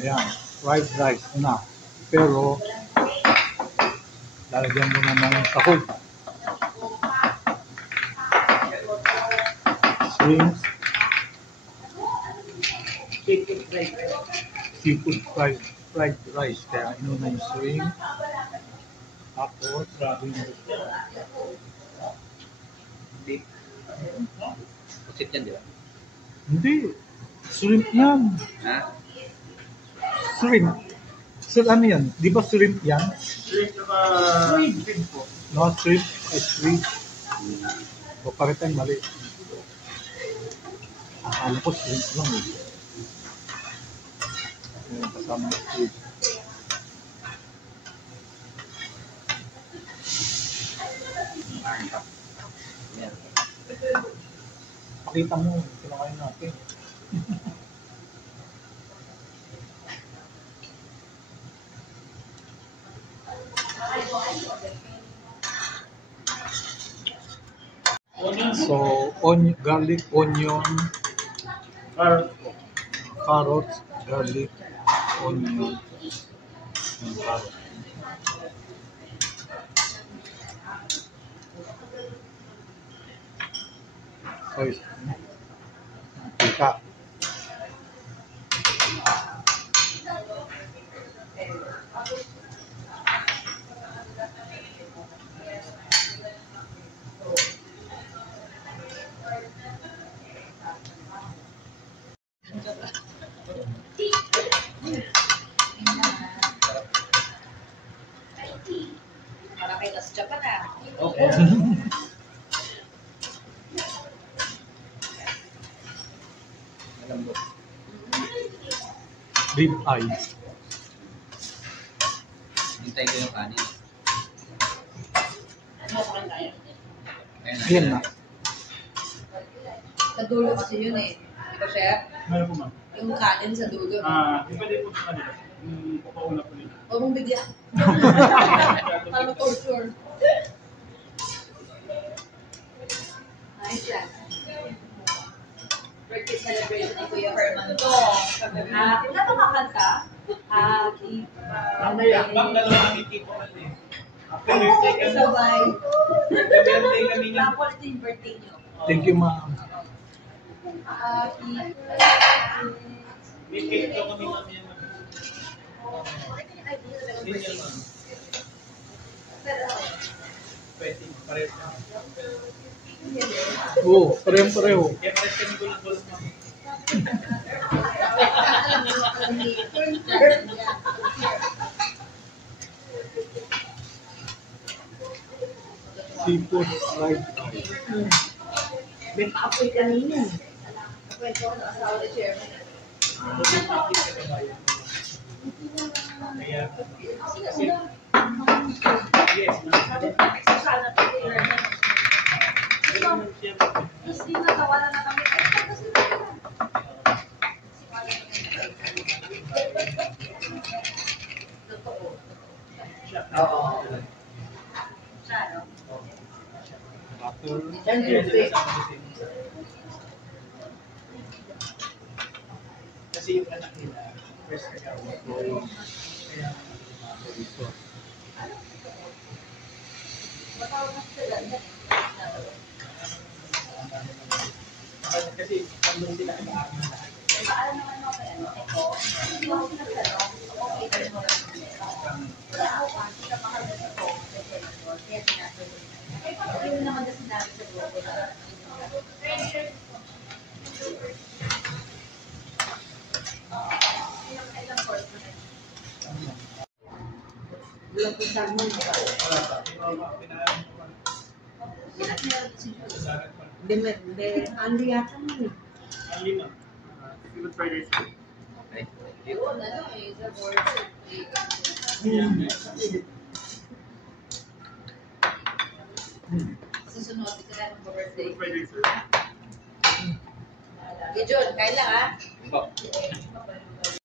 Ayan, fried rice na. Pero, lalagyan mo na ng sahog. Shrimp. Seafood fried rice. Kaya inuna yung shrimp. Tapos, grabe yung Pusit yan, di ba? hindi. Shrimp yan. Ha? Shrimp. Sir, ano yan? Di ba shrimp yan? Shrimp po. No, shrimp. Ay, shrimp. O, paritang mali. Akala ko shrimp lang eh. Ayan, kasama yung shrimp. Yan. Pakita mo, kinakain natin. So, garlic, onion, carrots, garlic, onion, and carrot. Oy, kita. Para kay Las Japan ah. Okay. Malambot. Rib eye. Hintay ko yung kanin. Ayan na. Sa dulo kasi yun eh. Di ba, Chef? Meron po, ma'am. Yung kanin sa dulo. Iba din po sa kanila. Papauna po nila. Huwag mong bigyan. Para ma-torture. Nice yan. Birthday celebration ni Kuya Herman to. Ilan ba kakanta? Happy Ma'am, dalawa kami tipo kasi. After birthday kami. Sabay. After birthday kami niya. Tapos ito yung birthday nyo. Thank you, ma'am. Happy May cake daw kami ma'am yan. Hindi niya ma'am. Pwede, pares na. Oo, pareho-pareho. Kaya pares kami gulong-gulong ma'am. Seafood fried rice. May pa-apoy kanina. Kwento ko na asawa ni Chairman. Kaya, yes Sana to si Herman. ma'am. Kasi natawalan na kami. Kasi totoo. Oo. Siya, no? Butter. Kasi yung anak nila, first kaya Oil. kaya Ito. kasi andun sila kailangan na lahat. Paalam naman ako kay ano, ito. Hindi ako nagtanong. Okay, pero mo lang. Wala ako kasi kapahal na sa to. Kaya tinatanong. Yun naman na sinabi sa grupo na. Ilang course na rin. Bulang po sa mo. Hindi yata mo eh. Ang lima. Seafood fried rice. Okay. Yun, ano eh, sa board. Susunod, ito na ng birthday. Seafood fried rice. Gijon, kain lang ha. Ito.